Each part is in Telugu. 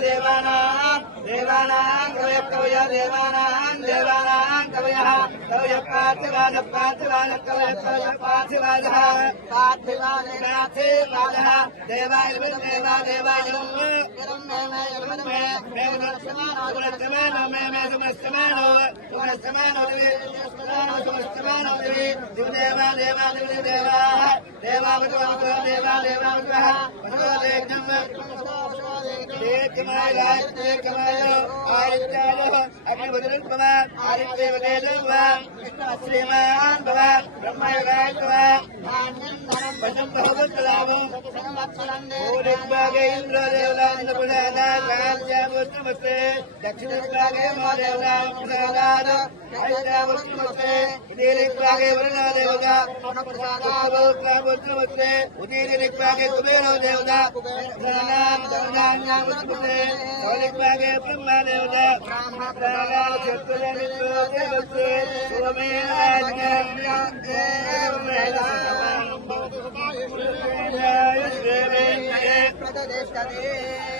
దేవానాం దేవానాం కవయ కవయ దేవానాం దేవానాం కవయ కవయ పార్థివాన పార్థివాన కవయ కవయ పార్థివాన పార్థివాన దేవాయ దేవా దేవాయ దేవా దేవా దేవా ఆదిత్యాయ అగ్నిపతులు ఆదిత్యవదేలు श्रीमान भगवान ब्रह्मयोगाय भजम भगवत्लाभम भूरिग्भागे इन्द्रदेवलान्दपुरादा काल्यामुत्तमस्ते दक्षिणदिग्भागे महादेवता प्रसादाद ऐत्रामुत्तमस्ते उदीरिग्भागे वरुणदेवता प्रसादावोत्तमस्ते उदीरिग्भागे कुबेरो देवता प्रसादान दर्जान्यामुत्तमस्ते कौलिग्भागे ब्रह्मदेवता प्रसादान ప్రదేశ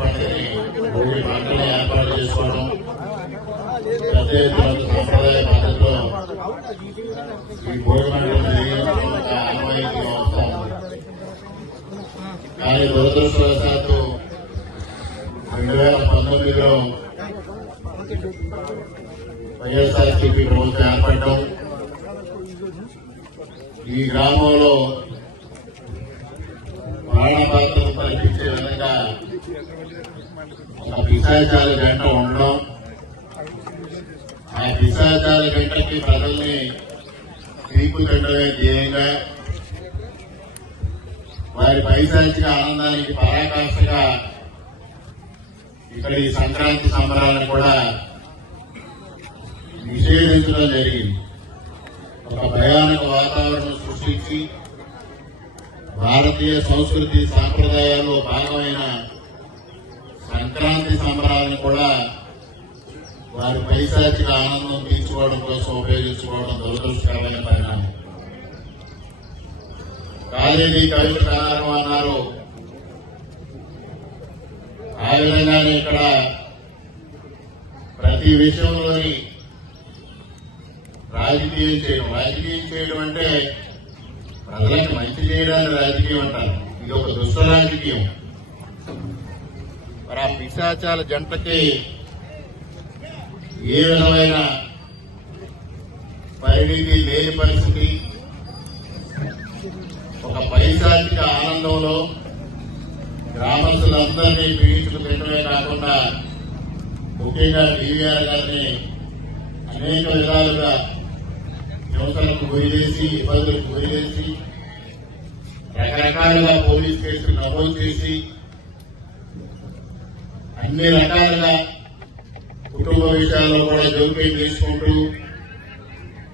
పంటని పంటలు ఏర్పాటు చేసుకోవడం పెద్ద ఎత్తున సంప్రదాయ పద్ధతిలో ఈ భూమి పంటలు జరిగించడం కానీ దురదృష్టవశాత్తు వైఎస్ఆర్సీపీ ప్రభుత్వం ఏర్పడటం ఈ గ్రామంలో ప్రాణపాత్రం కల్పించే విధంగా ఒక పిశాచాల గంట ఉండడం. ఆ పిశాచాల గంటకి ప్రజల్ని తీర్పు తిట్టడమే ధ్యేయంగా వారి పైశాచిక ఆనందానికి పరాకాష్ఠగా ఇక్కడ ఈ సంక్రాంతి సంబరాలను కూడా నిషేధించడం జరిగింది. ఒక భయానక వాతావరణం సృష్టించి భారతీయ సంస్కృతి సాంప్రదాయాల్లో భాగమైన సంక్రాంతి సంబరాలను కూడా వారి పైశాచిక ఆనందం తీర్చుకోవడం కోసం ఉపయోగించుకోవడం దురదృష్టకరమైన పరిణామం. కాలేజీ కవిత అన్నారు ఆ విధంగానే ఇక్కడ ప్రతి విషయంలోని రాజకీయం చేయడం. రాజకీయం చేయడం అంటే ప్రజలకు మంచి చేయడానికి రాజకీయం అంటారు. ఇది ఒక దుష్ట రాజకీయం. మరి ఆ పిశాచాల జంటకి ఏ విధమైన పరిణితి లేని పరిస్థితి? ఒక పైశాచిక ఆనందంలో గ్రామస్తులందరినీ పీడించుకు తినడమే కాకుండా ముఖ్యంగా టీవీఆర్ గారిని అనేక విధాలుగా యువతలకు గురిచేసి ఇబ్బందులకు గురిచేసి రకరకాలుగా పోలీస్ కేసులు నమోదు చేసి అన్ని రకాలుగా కుటుంబ విషయాల్లో కూడా జోక్యం చేసుకుంటూ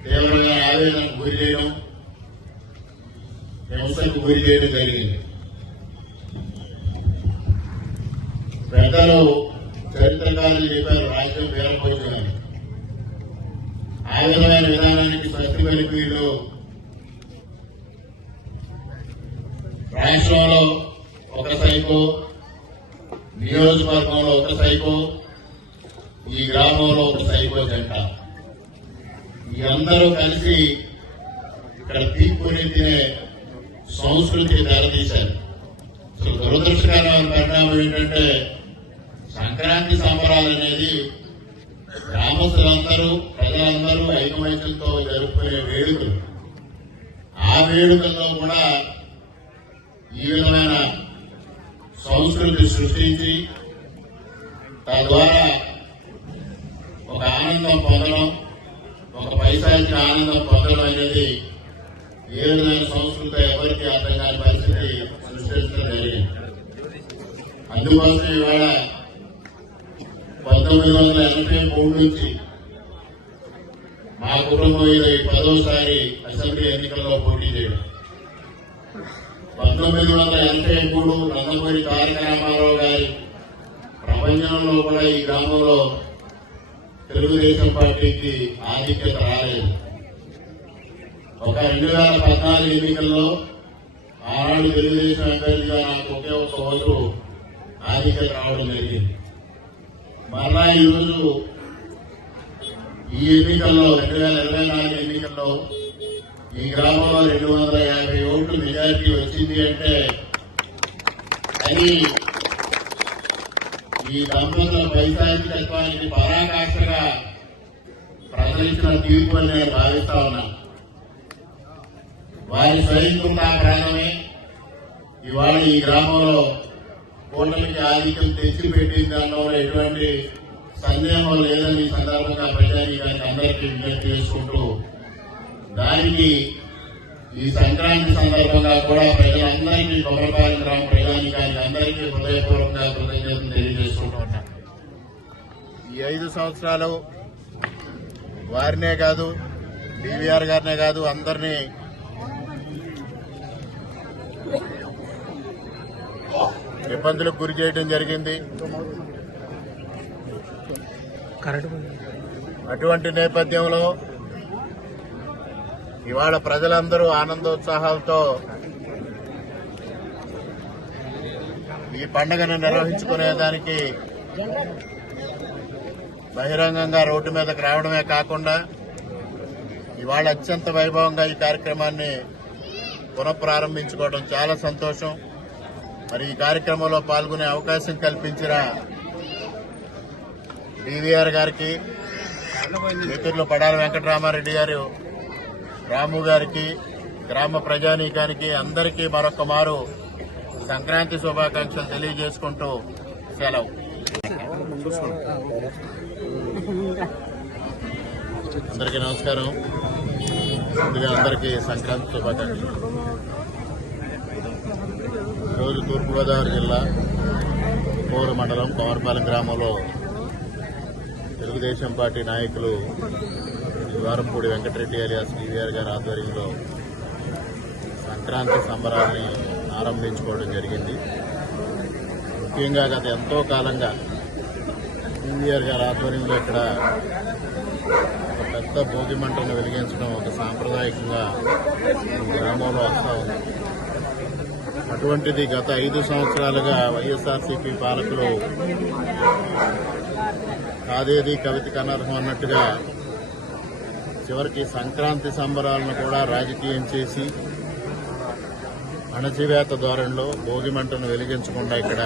తీవ్రంగా ఆవేదనకు గురి చేయడం వ్యవస్థకు గురి చేయడం జరిగింది. పెద్దలు చరిత్రకారులు చెప్పారు రాజ్యం వీరభోజనం ఆ విధమైన విధానానికి స్వస్తి పలికి వీళ్ళు రాష్ట్రంలో ఒక సైకో నియోజకవర్గంలో ఒక సైకో ఈ గ్రామంలో ఒక సైకో జంట. ఈ అందరూ కలిసి ఇక్కడ తీర్పుని తినే సంస్కృతి తెరదీశారు అసలు దురదృష్టకరమైన పరిణామం ఏంటంటే సంక్రాంతి సంబరాలు అనేది గ్రామస్తులందరూ ప్రజలందరూ ఐకమత్యంతో జరుపుకునే వేడుకలు. ఆ వేడుకల్లో కూడా ఈ విధమైన సంస్కృతి సృష్టించి తద్వారా ఒక ఆనందం పొందడం ఒక పైసాకి ఆనందం పొందడం అనేది ఏ విధమైన సంస్కృతి ఎవరికి అర్థం కాని పరిస్థితి సృష్టించడం జరిగింది. అందుకోసం ఇవాళ పంతొమ్మిది వందల ఎనభై మూడు నుంచి మా కుటుంబం ఇది పదోసారి అసెంబ్లీ ఎన్నికల్లో పోటీ చేయడం. పంతొమ్మిది వందల ఎనభై మూడు నందమూరి తారక రామారావు గారి ప్రపంచంలో కూడా ఈ గ్రామంలో తెలుగుదేశం పార్టీకి ఆధిక్యత రాలేదు. ఒక రెండు వేల పద్నాలుగు ఎన్నికల్లో ఆనాడు తెలుగుదేశం అభ్యర్థిగా నాకు ఒకే ఒక ఓటు ఆధిక్యత రావడం జరిగింది. మరలా ఈరోజు ఈ ఎన్నికల్లో రెండు వేల ఇరవై నాలుగు ఎన్నికల్లో ఈ గ్రామంలో రెండు వందల యాభై ఓట్లు మెజారిటీ వచ్చింది అంటే అది ఈ దంపతుల వైశాఖికత్వానికి పరాకాష్ఠగా ప్రజలించిన తీర్పు అని నేను భావిస్తా ఉన్నా. వారి స్వయంకృత ప్రాణమే ఇవాళ ఈ గ్రామంలో కూటమికి ఆధిక్యం తెచ్చిపెట్టింది దానిలో ఎటువంటి సందేహం లేదని ఈ సందర్భంగా ప్రజానికి అందరికీ విజ్ఞప్తి చేసుకుంటూ దానికి ఈ సంక్రాంతి సందర్భంగా కూడా ప్రజలందరికీ కొమరపాలెం గ్రామ ప్రజానికి అందరికీ హృదయపూర్వకంగా కృతజ్ఞతలు తెలియజేసుకుంటున్నాం ఈ ఐదు సంవత్సరాలు వారినే కాదు డివిఆర్ గారినే కాదు అందరినీ ఇబ్బందులకు గురి చేయడం జరిగింది. అటువంటి నేపథ్యంలో ఇవాళ ప్రజలందరూ ఆనందోత్సాహాలతో ఈ పండుగను నిర్వహించుకునేదానికి బహిరంగంగా రోడ్డు మీదకి రావడమే కాకుండా ఇవాళ అత్యంత వైభవంగా ఈ కార్యక్రమాన్ని పునఃప్రారంభించుకోవడం చాలా సంతోషం. మరి ఈ కార్యక్రమంలో పాల్గొనే అవకాశం కల్పించిన డివిఆర్ గారికి మిత్రులు పడాల వెంకటరామారెడ్డి గారు రాము గారికి గ్రామ ప్రజానీకానికి అందరికీ మరొక మారు సంక్రాంతి శుభాకాంక్షలు తెలియజేసుకుంటూ సెలవు. అందరికీ నమస్కారం. ముందుగా అందరికీ సంక్రాంతి శుభాకాంక్షలు. ఈరోజు తూర్పుగోదావరి జిల్లా కోరు మండలం కోమరపాలెం గ్రామంలో తెలుగుదేశం పార్టీ నాయకులు ద్వారంపూడి వెంకటరెడ్డి అలియాస్ టీవీఆర్ గారి ఆధ్వర్యంలో సంక్రాంతి సంబరాల్ని ఆరంభించుకోవడం జరిగింది. ముఖ్యంగా గత ఎంతో కాలంగా టీవీఆర్ గారి ఆధ్వర్యంలో ఇక్కడ ఒక పెద్ద భోగి మంటను వెలిగించడం ఒక సాంప్రదాయకంగా గ్రామంలో వస్తూ ఉంది. అటువంటిది గత ఐదు సంవత్సరాలుగా వైఎస్ఆర్సీపీ పాలకులు కాదేది కవితకి అనర్హం అన్నట్టుగా చివరికి సంక్రాంతి సంబరాలను కూడా రాజకీయం చేసి అణచివేత ధోరణిలో భోగి మంటను వెలిగించకుండా ఇక్కడ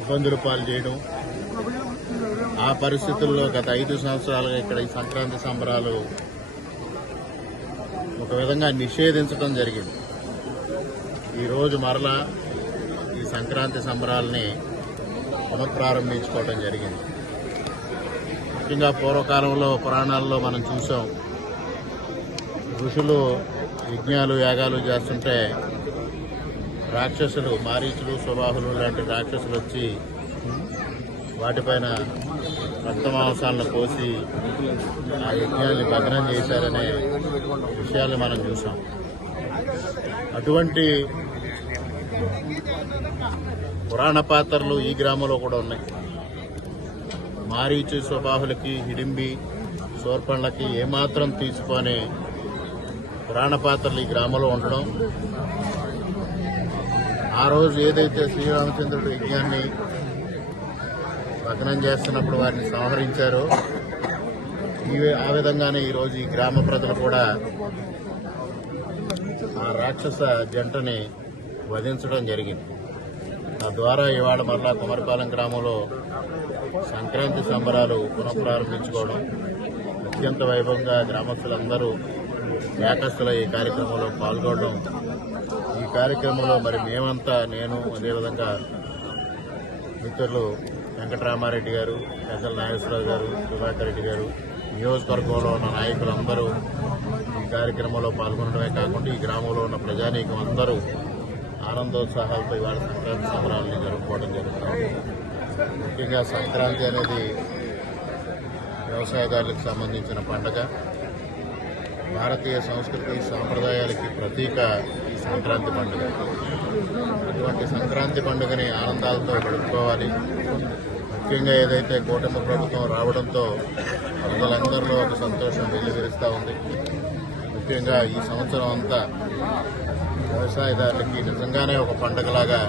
ఇబ్బందులు పాలు చేయడం. ఆ పరిస్థితుల్లో గత ఐదు సంవత్సరాలుగా ఇక్కడ ఈ సంక్రాంతి సంబరాలు ఒక విధంగా నిషేధించడం జరిగింది. ఈరోజు మరలా ఈ సంక్రాంతి సంబరాల్ని పునఃప్రారంభించుకోవడం జరిగింది. ముఖ్యంగా పూర్వకాలంలో పురాణాల్లో మనం చూసాం ఋషులు యజ్ఞాలు యాగాలు చేస్తుంటే రాక్షసులు మారీచులు స్వబాహులు లాంటి రాక్షసులు వచ్చి వాటిపైన రక్తమాంసాలను పోసి ఆ యజ్ఞాన్ని భగ్నం చేశారనే విషయాన్ని మనం చూసాం. అటువంటి పురాణ పాత్రలు ఈ గ్రామంలో కూడా ఉన్నాయి. మారీచు స్వబాహులకి హిడింబి శూర్పణలకి ఏమాత్రం తీసుకొని పురాణ పాత్రలు ఈ గ్రామంలో ఉండడం. ఆ రోజు ఏదైతే శ్రీరామచంద్రుడు యజ్ఞాన్ని భగ్నం చేస్తున్నప్పుడు వారిని సంహరించారో ఈ ఆ విధంగానే ఈరోజు ఈ గ్రామ ప్రజలు కూడా ఆ రాక్షస జంటని వధించడం జరిగింది. తద్వారా ఇవాళ మరలా కుమరపాలెం గ్రామంలో సంక్రాంతి సంబరాలు పునఃప్రారంభించుకోవడం అత్యంత వైభవంగా గ్రామస్తులందరూ ఏకస్తుల ఈ కార్యక్రమంలో పాల్గొనడం ఈ కార్యక్రమంలో మరి మేమంతా నేను అదేవిధంగా మిత్రులు వెంకటరామారెడ్డి గారు పెద్దల నాగేశ్వరరావు గారు సుధాకర్ రెడ్డి గారు నియోజకవర్గంలో ఉన్న నాయకులందరూ ఈ కార్యక్రమంలో పాల్గొనడమే కాకుండా ఈ గ్రామంలో ఉన్న ప్రజానీకం అందరూ ఆనందోత్సాహాలతో ఇవాళ సంక్రాంతి సంబరాలని జరుపుకోవడం జరుగుతుంది ముఖ్యంగా సంక్రాంతి అనేది వ్యవసాయదారులకు సంబంధించిన పండగ. భారతీయ సంస్కృతి సాంప్రదాయాలకి ప్రతీక ఈ సంక్రాంతి పండుగ. అటువంటి సంక్రాంతి పండుగని ఆనందాలతో గడుపుకోవాలి. ముఖ్యంగా ఏదైతే కూటమి ప్రభుత్వం రావడంతో ప్రజలందరిలో ఒక సంతోషం వెల్లివిరుస్తూ ఉంది. ముఖ్యంగా ఈ సంవత్సరం అంతా వ్యవసాయదారులకి నిజంగానే ఒక పండగలాగా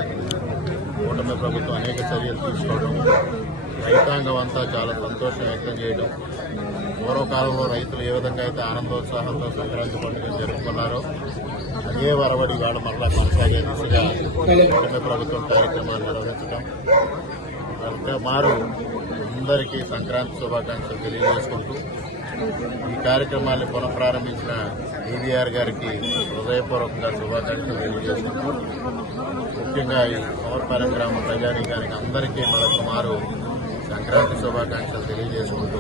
కూటమి ప్రభుత్వం అనేక చర్యలు తీసుకోవడం రైతాంగం అంతా చాలా సంతోషం వ్యక్తం చేయడం పూర్వకాలంలో రైతులు ఏ విధంగా అయితే ఆనందోత్సాహంతో సంక్రాంతి పండుగ జరుపుకున్నారో అదే వరవడి వాడు మరలా కొనసాగే దిశగా కూటమి ప్రభుత్వం కార్యక్రమాలు నిర్వహించడం మారు అందరికీ సంక్రాంతి శుభాకాంక్షలు తెలియజేసుకుంటూ ఈ కార్యక్రమాన్ని పునఃప్రారంభించిన ఈవీఆర్ గారికి హృదయపూర్వకంగా శుభాకాంక్షలు తెలియజేస్తున్నాం. ముఖ్యంగా ఈ సమర్పాలెం గ్రామ ప్రజానీకానికి అందరికీ మరొక మారు సంక్రాంతి శుభాకాంక్షలు తెలియజేసుకుంటూ